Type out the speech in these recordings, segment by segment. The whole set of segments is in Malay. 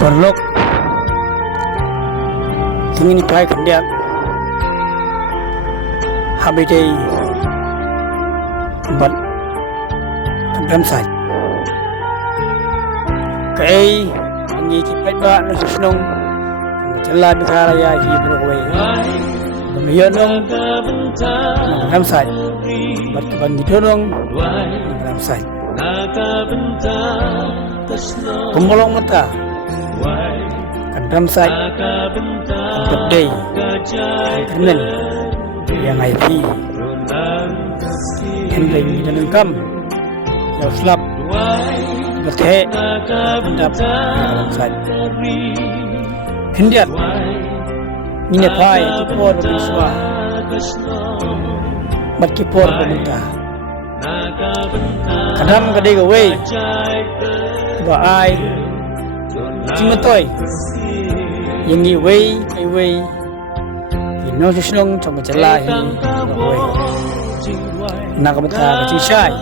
Torlok Tingin ipay kandiak Habidai Bat Kandam saj Kay Angi kipay ba na susunong Jala bikaraya hibro kaway Bumiyanong Kandam saj Bat kabangidonong Kandam saj Kumulong mata Kandam saj Kandabday Kandam yang IP Henry Minanengkam Yang slap Berthe Kandap Kandam saj Kendiat Ninyapai Kipor Biswa Bat Kipor Pemerintah Kadam kadai gawe Ba ai Cimatoy Yang ni wei ai wei Ino susunong trong macala hi gawe Nakamata kacishai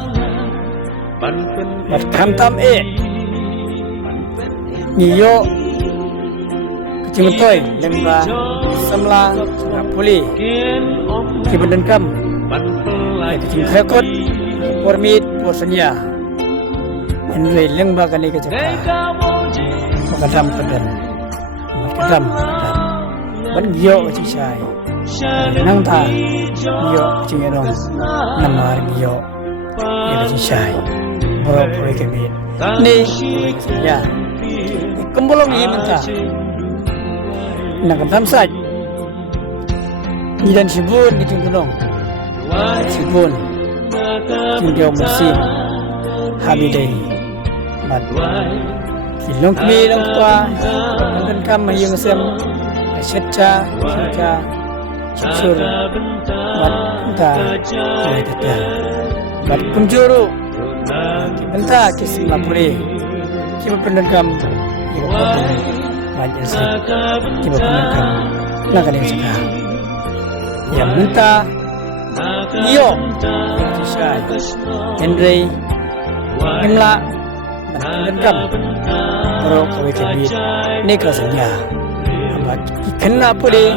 Bat kamtam Niyo Cimatoy Lemba Samla Puli Kibandengkam Kacing krekot Pormit Porsanya Henry Lengba kani kecaka Makadam padan Makadam Ban giyo kacishai Nang ta Giyo kacingirong Namar giyo Giyo kacishai Borok puri kemit Ni Ya Kembulong ini mentah Nakadam saj Nidan sibun Gitung tulong Sibun Tindiaw mesin Habidai Mat Kilong kami lang tua Nandun kam mayung sem Asyatcha Syatcha Syuksur Mat Enta Kaya tata Mat kumjuru Kibenta kisim lapuri Kiba pendengkam Kiba potong Mat yasik Kiba pendengkam Nakaling cakap Yang minta Iyo Syai Henry Imla Menendam Baru kawai kebit Nika sanya Amat Ikenna pulih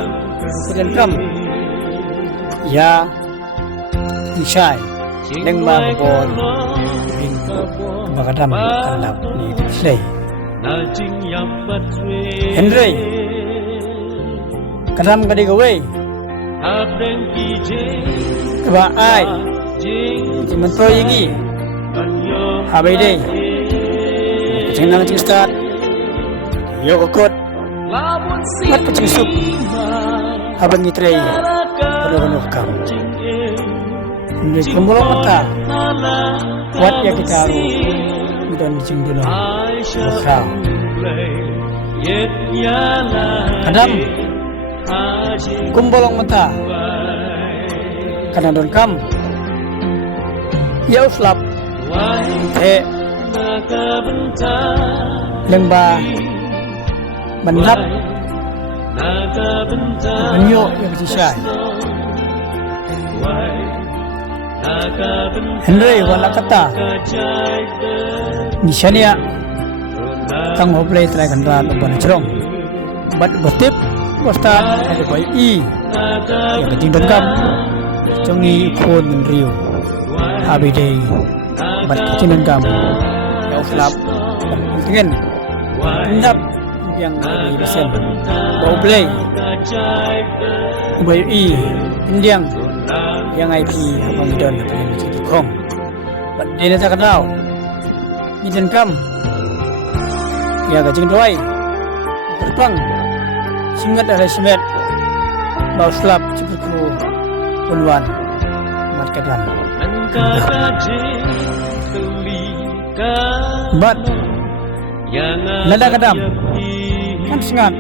Menendam Ya Syai Lengba Bor Bin Bakadam Kandap Ni Slay Henry Kadam kadi kawai Keba ai Cimentoy yagi Habai day Kacing kacing start Yo kokot Mat kacing sup Habang ngitray Padokanok kam Hindi kumulong mata Wat ya kita aru Midon bicing dulong Bukraw Kadam Kumbolong mata Kanandon kam Yaw slap He Lengba Bandap Banyo yang sisay Henry wala kata Nisyania Kang hoplay try kandra Luban cerong Bat batip Basta ada bayi yang kecing dengkam Jongi ikon menriu Habidai Bat kecing dengkam Yang slap Pentingin Pendap Yang lebih besen Bau play Bayi Pendiang Yang IP Abang Idon Pengen macam tukong Bat dia tak kenal Ini dengkam Yang kecing doai Berpang Singat ada simet Bau slap Cipuku Puluan Mat kadam Bat Lada kadam Kan singat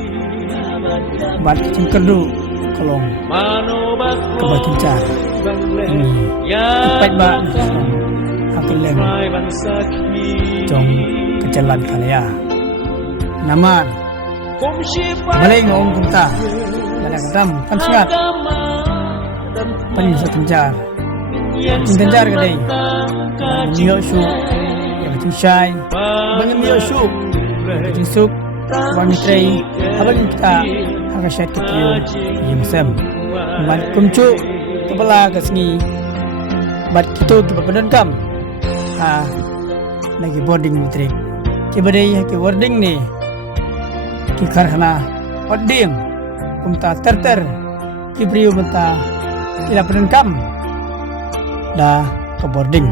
Bat kecing kerdu Kolong Kebatin car Ini Ipat ba Hakil lem Jong Kejalan kalaya Naman Balay ngong kumta Kadang-kadang kan singat Panin sa tenjar Tenjar kadai Niyo su Yang kecing syai Bangin niyo su Yang kecing sup Bang Tray abang kita hakasyat ketiyo yung sem man kumcu kepala kesni bat kita kepadan kam lagi boarding trip kibadai ke boarding ni ki karhana boarding kumta terter kibriu benta ila padan kam dah ke boarding